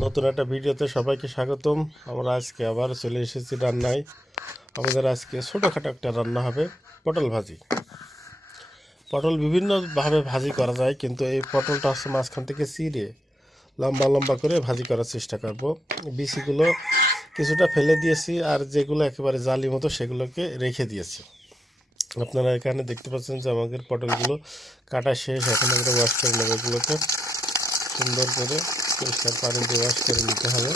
নতুন একটা ভিডিওতে সবাইকে স্বাগতম। আমরা আজকে আবার চলে এসেছি রান্নায়। আমাদের আজকে ছোটোখাটো একটা রান্না হবে পটল ভাজি। পটল বিভিন্নভাবে ভাজি করা যায়, কিন্তু এই পটলটা হচ্ছে মাঝখান থেকে চিড়ে লম্বা লম্বা করে ভাজি করার চেষ্টা করব। বিচিগুলো কিছুটা ফেলে দিয়েছি, আর যেগুলো একেবারে জালি মতো সেগুলোকে রেখে দিয়েছি। আপনারা এখানে দেখতে পাচ্ছেন যে আমাদের পটলগুলো কাটা শেষ, এখন আমরা ওয়াশ করে নেব এগুলোকে। সুন্দর করে পরিষ্কার পানি দিয়ে ওয়াশ করে নিতে হবে।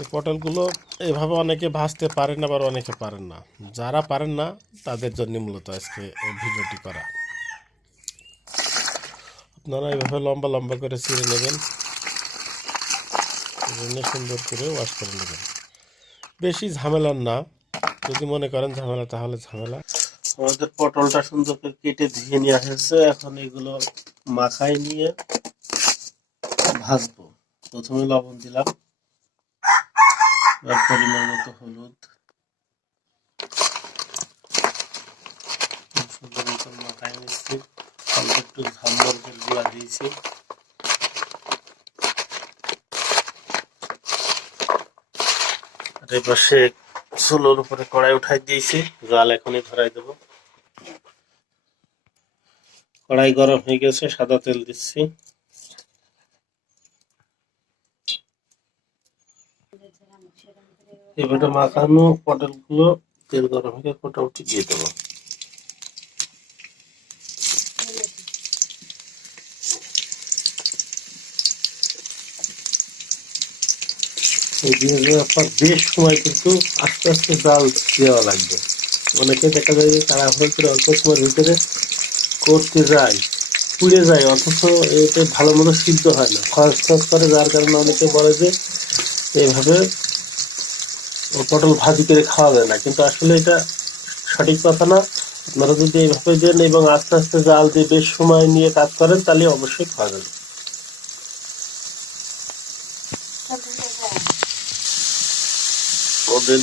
এই পটলগুলো এভাবে অনেকে ভাজতে পারেন আবার অনেকে পারেন না। যারা পারেন না, তাদের জন্য মূলত আজকে এই ভিডিওটি করা। আপনারা এইভাবে লম্বা লম্বা করে ছিঁড়ে নেবেন। জন্য সুন্দর করে ওয়াশ করে নেবেন। বেশি ঝামেলার না। যদি মনে করেন ঝামেলা, তাহলে ঝামেলা। আমাদের পটলটা সুন্দর করে কেটে ধুয়ে নিয়ে এসেছে এখন এগুলো মাখায় নিয়ে ভাজবো। প্রথমে লবণ দিলাম। পরিমাণ মতো হলুদ। আর এই পাশে চুলোর উপরে কড়াই উঠাই দিয়েছি। জাল এখনই ধরাই দেবো। কড়াই গরম হয়ে গেছে, সাদা তেল দিচ্ছি। এবারে মাখানো পটলগুলো তেল গরম হয়ে মোটামুটি দিয়ে দেবো। বেশ সময় কিন্তু আস্তে আস্তে জাল দেওয়া লাগবে। অনেকে দেখা যায় যে তাড়াহুড়ো করে অল্প সময়ের ভিতরে করতে যায়, পুড়ে যায়, অথচ এতে ভালো মতো সিদ্ধ হয় না। খরচ খরচ করে, যার কারণে অনেকে বলে যে এইভাবে ও পটল ভাজি করে খাওয়া যায় না। কিন্তু আসলে এটা সঠিক কথা না। আপনারা যদি এইভাবে দেন এবং আস্তে আস্তে জাল দিয়ে বেশ সময় নিয়ে কাজ করেন, তাহলে অবশ্যই খাওয়া যাবে। ওদের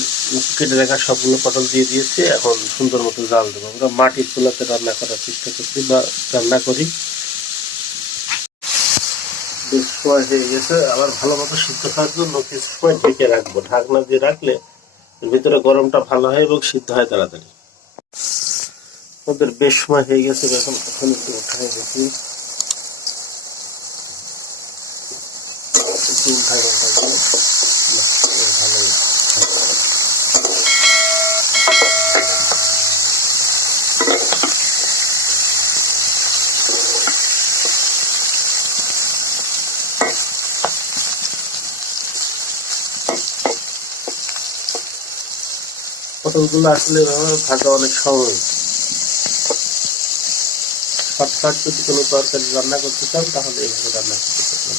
কেটে রাখা সবগুলো পটল দিয়ে দিয়েছি। এখন সুন্দর মতো জাল দেবো। আমরা মাটির চুলাতে রান্না করার চেষ্টা করছি বা রান্না করি। সময় হয়ে গেছে, আবার ভালো মতো সিদ্ধ হওয়ার জন্য কিছু সময় ঢেকে রাখব। ঢাকনা দিয়ে রাখলে ভিতরে গরমটা ভালো হয় এবং সিদ্ধ হয় তাড়াতাড়ি। ওদের বেশ সময় হয়ে গেছে এখন এখন একটু উঠায় দেখি একটু উঠাই উঠাই দিই। না, বেশ ভালোই পটলগুলো আসলে ভাজা অনেক সহজ। শর্টকাট যদি কোনো তরকারি রান্না করতে চান তাহলে এইভাবে রান্না করতে পারেন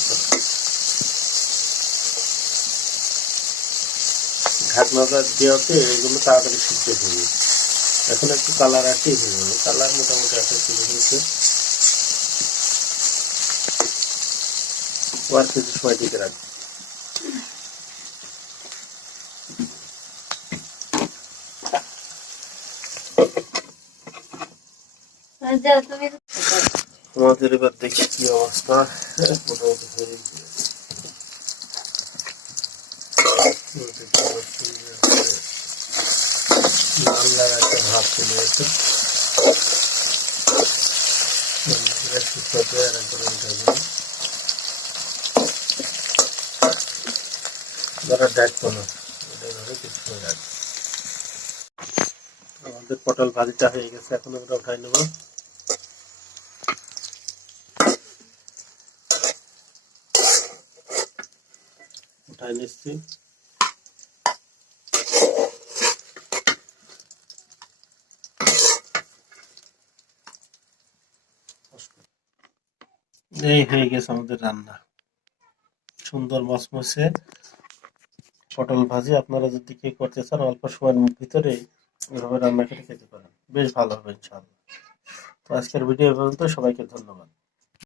ঢাকনাটা দেওয়াতে এগুলো তাড়াতাড়ি সিদ্ধ হয়ে এখন একটু কালার আসেই হয়ে যাবে কালার মোটামুটি আসা শুরু হয়েছে। আর কিছু সময় দিতে রাখবে। আমাদের এবার দেখি কি অবস্থা মোটামুটি হয়ে লাল একটা ভাব চলে গেছে। না কিছু আমাদের পটল ভাজিটা হয়ে গেছে, এখন আমরা উঠাই নেব উঠাই নিচ্ছি। এই হয়ে গেছে আমাদের রান্না। সুন্দর মসমসে পটল ভাজি। আপনারা যদি কে করতে চান, অল্প সময়ের ভিতরে এভাবে রান্না করে খেতে পারেন। বেশ ভালো হবে, ইনশাআল্লাহ। তো আজকের ভিডিও পর্যন্ত সবাইকে ধন্যবাদ।